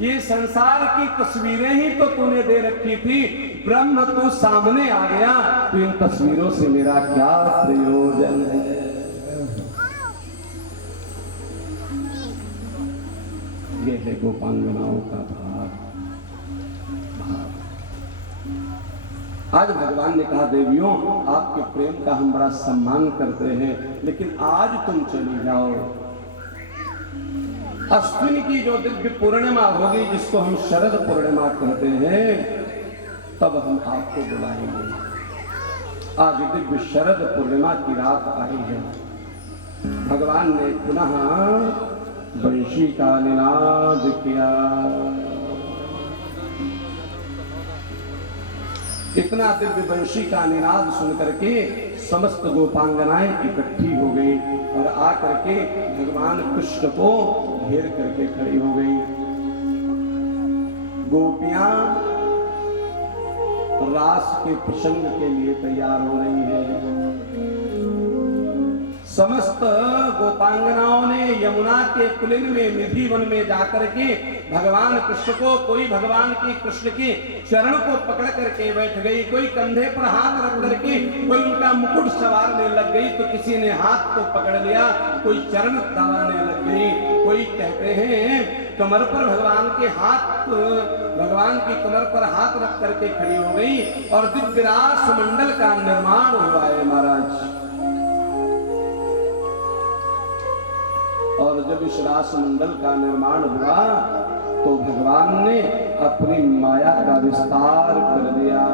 ये संसार की तस्वीरें ही तो तूने दे रखी थी, ब्रह्म तू सामने आ गया तो इन तस्वीरों से मेरा क्या प्रयोजन है। ये है गोपांगनाओं का भाव। आज भगवान ने कहा, देवियों आपके प्रेम का हम बड़ा सम्मान करते हैं, लेकिन आज तुम चली जाओ। अश्विनी की जो दिव्य पूर्णिमा होगी, जिसको हम शरद पूर्णिमा कहते हैं, तब हम आपको बुलाएंगे। आज दिव्य शरद पूर्णिमा की रात आई है। भगवान ने पुनः वंशी का निनाद किया। इतना दिव्य वंशी का निनाद सुनकर के समस्त गोपांगनाएं इकट्ठी हो गई और आकर के भगवान कृष्ण को घेर करके खड़ी हो गई। गोपियां रास के प्रसंग के लिए तैयार हो रही है। समस्त गोपांगनाओं ने यमुना के कुलिन में निधि वन में जाकर के भगवान कृष्ण को, कोई भगवान की कृष्ण के चरण को पकड़ करके बैठ गई, कोई कंधे पर हाथ रख करके कोई उनका मुकुट सवारने लग गई, तो किसी ने हाथ को पकड़ लिया, कोई चरण दबाने लग गई, कोई कहते हैं कमर पर भगवान के हाथ, भगवान की कमर पर हाथ रख करके खड़ी हो गई और दिव्य रास मंडल का निर्माण हुआ है महाराज। और जब इस रास मंडल का निर्माण हुआ तो भगवान ने अपनी माया का विस्तार कर दिया।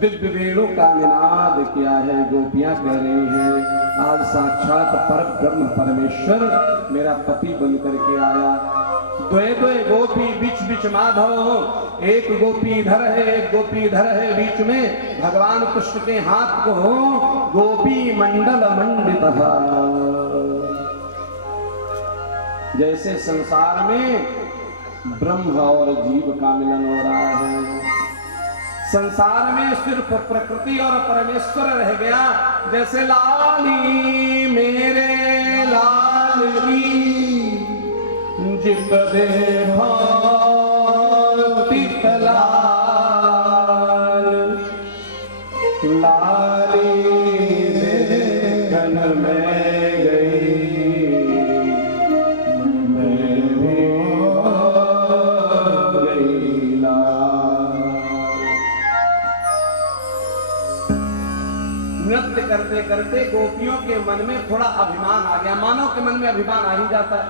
दिव्य वेणु का निनाद किया है। गोपियां कह रही हैं, आज साक्षात पर ब्रह्म परमेश्वर मेरा पति बन करके आया। द्वे द्वे गोपी बीच बीच माधव, एक गोपी इधर है एक गोपी इधर है, बीच में भगवान कृष्ण के हाथ को गोपी मंडल मंडित। जैसे संसार में ब्रह्म और जीव का मिलन हो रहा है, संसार में सिर्फ प्रकृति और परमेश्वर रह गया। जैसे लाली मेरे लाली जित देखो तितलाल, लाली देखन में करते करते गोपियों के मन में थोड़ा अभिमान आ गया। मानव के मन में अभिमान आ ही जाता है।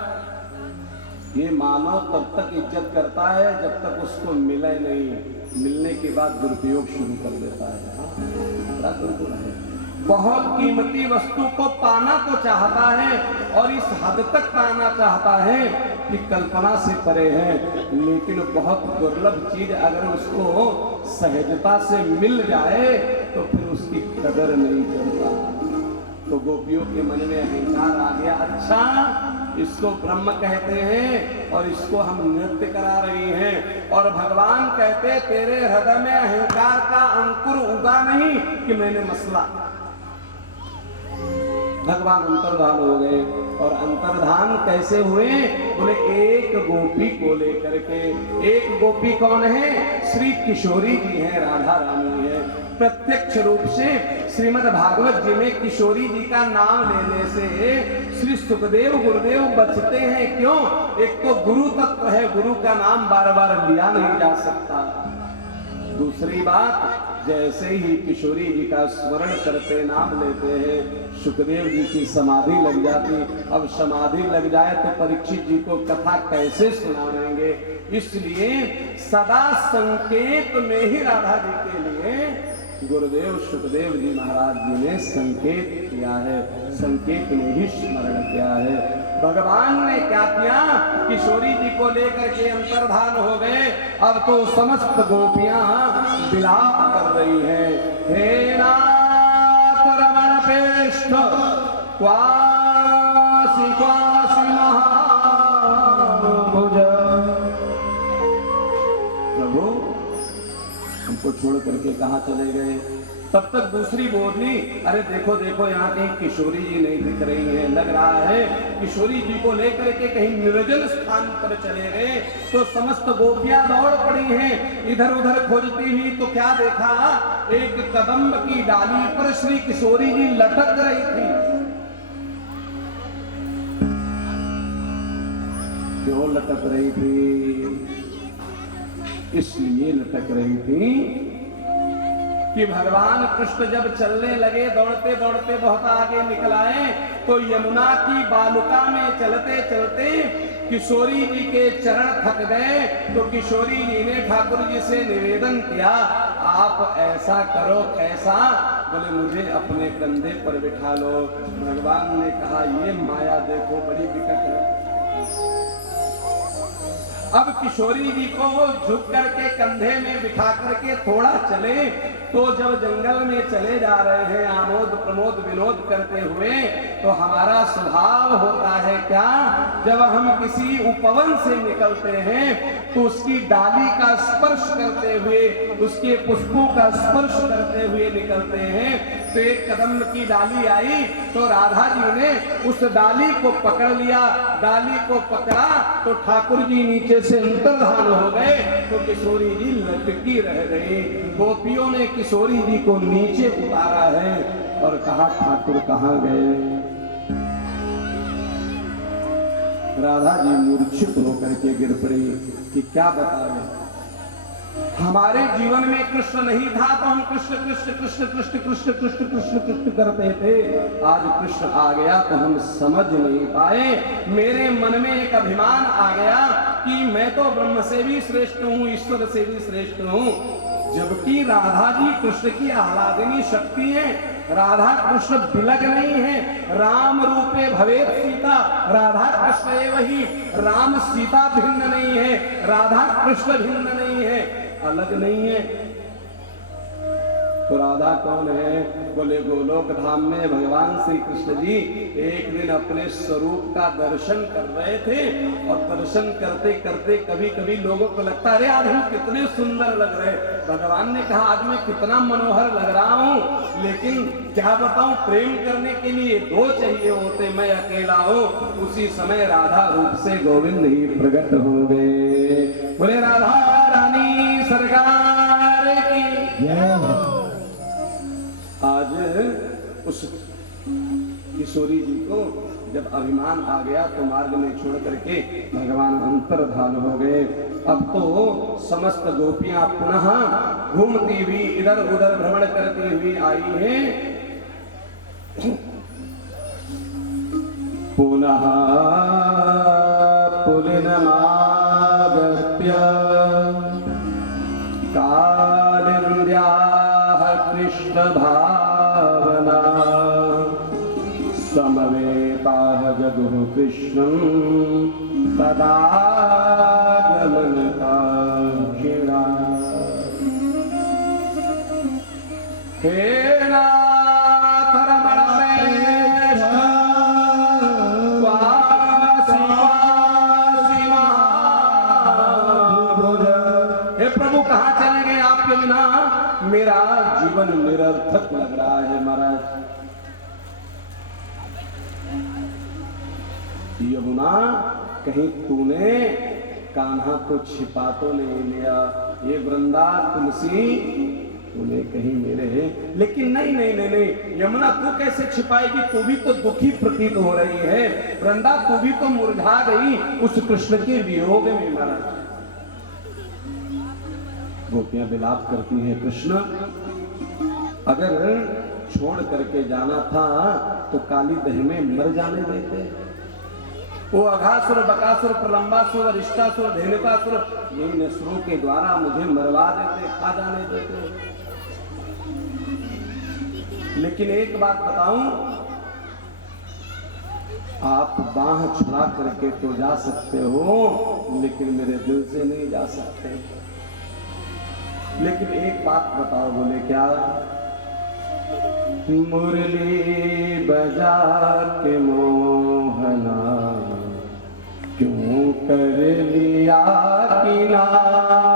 ये मानव तब तक इज्जत करता है जब तक उसको मिले नहीं, मिलने के बाद दुरुपयोग शुरू कर देता है। बड़ा दुर्गुण है। बहुत कीमती वस्तु को पाना तो चाहता है और इस हद तक पाना चाहता है कि कल्पना से परे है, लेकिन बहुत दुर्लभ चीज अगर उसको सहजता से मिल जाए तो फिर उसकी कदर नहीं करता। तो गोपियों के मन में अहंकार आ गया, अच्छा इसको ब्रह्म कहते हैं और इसको हम नृत्य करा रही हैं, और भगवान कहते तेरे हृदय में अहंकार का अंकुर उगा नहीं कि मैंने मसला। भगवान अंतर्धान हो गए। और अंतर्धान कैसे हुए? बोले एक गोपी को लेकर के। एक गोपी कौन है? श्री किशोरी जी हैं, राधा रानी है। प्रत्यक्ष रूप से श्रीमद् भागवत जी में किशोरी जी का नाम लेने से श्री सुखदेव गुरुदेव बचते हैं। क्यों? एक तो गुरु तत्व है, गुरु का नाम बार बार लिया नहीं जा सकता। दूसरी बात, जैसे ही किशोरी जी का स्मरण करते, नाम लेते हैं, सुखदेव जी की समाधि लग जाती। अब समाधि लग जाए तो परीक्षित जी को कथा कैसे सुनाएंगे? इसलिए सदा संकेत में ही राधा जी के लिए गुरुदेव सुखदेव जी महाराज जी ने संकेत किया है, संकेत में ही स्मरण किया है। भगवान ने क्या किया? किशोरी जी को लेकर के अंतर्धान हो गए। अब तो समस्त गोपियां विलाप कर रही हैं, हे नाथ रमण पेष्ठ क्वासी क्वासी महाभुज। प्रभु हमको छोड़ करके कहाँ चले गए? तब तक दूसरी बोली, अरे देखो देखो यहाँ कहीं किशोरी जी नहीं दिख रही है, लग रहा है किशोरी जी को लेकर के कहीं निर्जन स्थान पर चले गए। तो समस्त गोपियां दौड़ पड़ी हैं इधर उधर खोजती हुई। तो क्या देखा, एक कदम्ब की डाली पर श्री किशोरी जी लटक रही थी। क्यों लटक रही थी? इसलिए लटक रही थी कि भगवान कृष्ण जब चलने लगे, दौड़ते दौड़ते बहुत आगे निकल आए, तो यमुना की बालुका में चलते चलते किशोरी जी के चरण थक गए। तो किशोरी जी ने ठाकुर जी से निवेदन किया, आप ऐसा करो, कैसा? बोले मुझे अपने कंधे पर बिठा लो। भगवान ने कहा, ये माया देखो बड़ी विकट है। अब किशोरी जी को झुक करके कंधे में बिठा करके थोड़ा चले, तो जब जंगल में चले जा रहे हैं आमोद प्रमोद विनोद करते हुए, तो हमारा स्वभाव होता है क्या, जब हम किसी उपवन से निकलते हैं तो उसकी डाली का स्पर्श करते हुए, उसके पुष्पों का स्पर्श करते हुए निकलते हैं। तो एक कदम की डाली आई तो राधा जी ने उस डाली को पकड़ लिया। डाली को पकड़ा तो ठाकुर जी नीचे से अंतर्धान हो गए, तो किशोरी जी लटकी रह गई। गोपियों ने किशोरी जी को नीचे उतारा है और कहा, ठाकुर कहाँ गए? राधा जी मूर्छित होकर के गिर पड़ी कि क्या बताएं, हमारे जीवन में कृष्ण नहीं था तो हम कृष्ण कृष्ण कृष्ण कृष्ण कृष्ण कृष्ण कृष्ण कृष्ण करते थे। आज कृष्ण आ गया तो हम समझ नहीं पाए। मेरे मन में एक अभिमान आ गया कि मैं तो ब्रह्म से भी श्रेष्ठ हूँ, ईश्वर से भी श्रेष्ठ हूँ, जबकि राधा जी कृष्ण की आह्लादिनी शक्ति है। राधा कृष्ण बिलग नहीं है। राम रूपे भवेत सीता, राधा कृष्ण एव ही। राम सीता भिन्न नहीं है, राधा कृष्ण भिन्न नहीं है, अलग नहीं है। तो राधा कौन है? बोले गोलोक धाम में भगवान श्री कृष्ण जी एक दिन अपने स्वरूप का दर्शन कर रहे थे, और दर्शन करते करते कभी कभी लोगों को लगता है, अरे आज हम कितने सुंदर लग रहे। भगवान ने कहा, आज मैं कितना मनोहर लग रहा हूँ, लेकिन क्या बताऊं, प्रेम करने के लिए दो चाहिए होते, मैं अकेला हूँ। उसी समय राधा रूप से गोविंद ही प्रकट हो गए। बोले राधा रानी सरकार की। आज उस किशोरी जी को जब अभिमान आ गया तो मार्ग में छोड़ करके भगवान अंतर्धान हो गए। अब तो समस्त गोपियां पुनः घूमती हुई इधर उधर भ्रमण करती हुई आई हैं। पुनः पुलिनमागत्य कालिन्द्याः कृष्ण भावना समवेताः जगुः कृष्णं तदा गमनकाक्षिणा। हे नाथ रमण श्रेष्ठ वासी वासी महाभुज। हे प्रभु कहाँ चले गए आपके बिना? मेरा जीवन निरर्थक लग रहा है महाराज। यमुना कहीं तूने कान्हा को छिपा तो नहीं लिया? ये वृंदा तुलसी तूने कहीं मेरे है? लेकिन नहीं नहीं नहीं नहीं, यमुना तू कैसे छिपाएगी? तू भी तो दुखी प्रतीत हो रही है। वृंदा तू भी तो मुरझा गई उस कृष्ण के वियोग में महाराज। गोपियां विलाप करती हैं, कृष्ण अगर छोड़ करके जाना था तो काली दह में मर जाने देते। वो अघासुर बकासुर प्रलंबासुर अरिष्टासुर धेनुकासुर इन असुरों के द्वारा मुझे मरवा देते, खा जाने देते। लेकिन एक बात बताऊं, आप बाह छुड़ा करके तो जा सकते हो, लेकिन मेरे दिल से नहीं जा सकते। लेकिन एक बात बताओ, बोले क्या? मुरली बजा के मोहना क्यों कर लिया किनारा?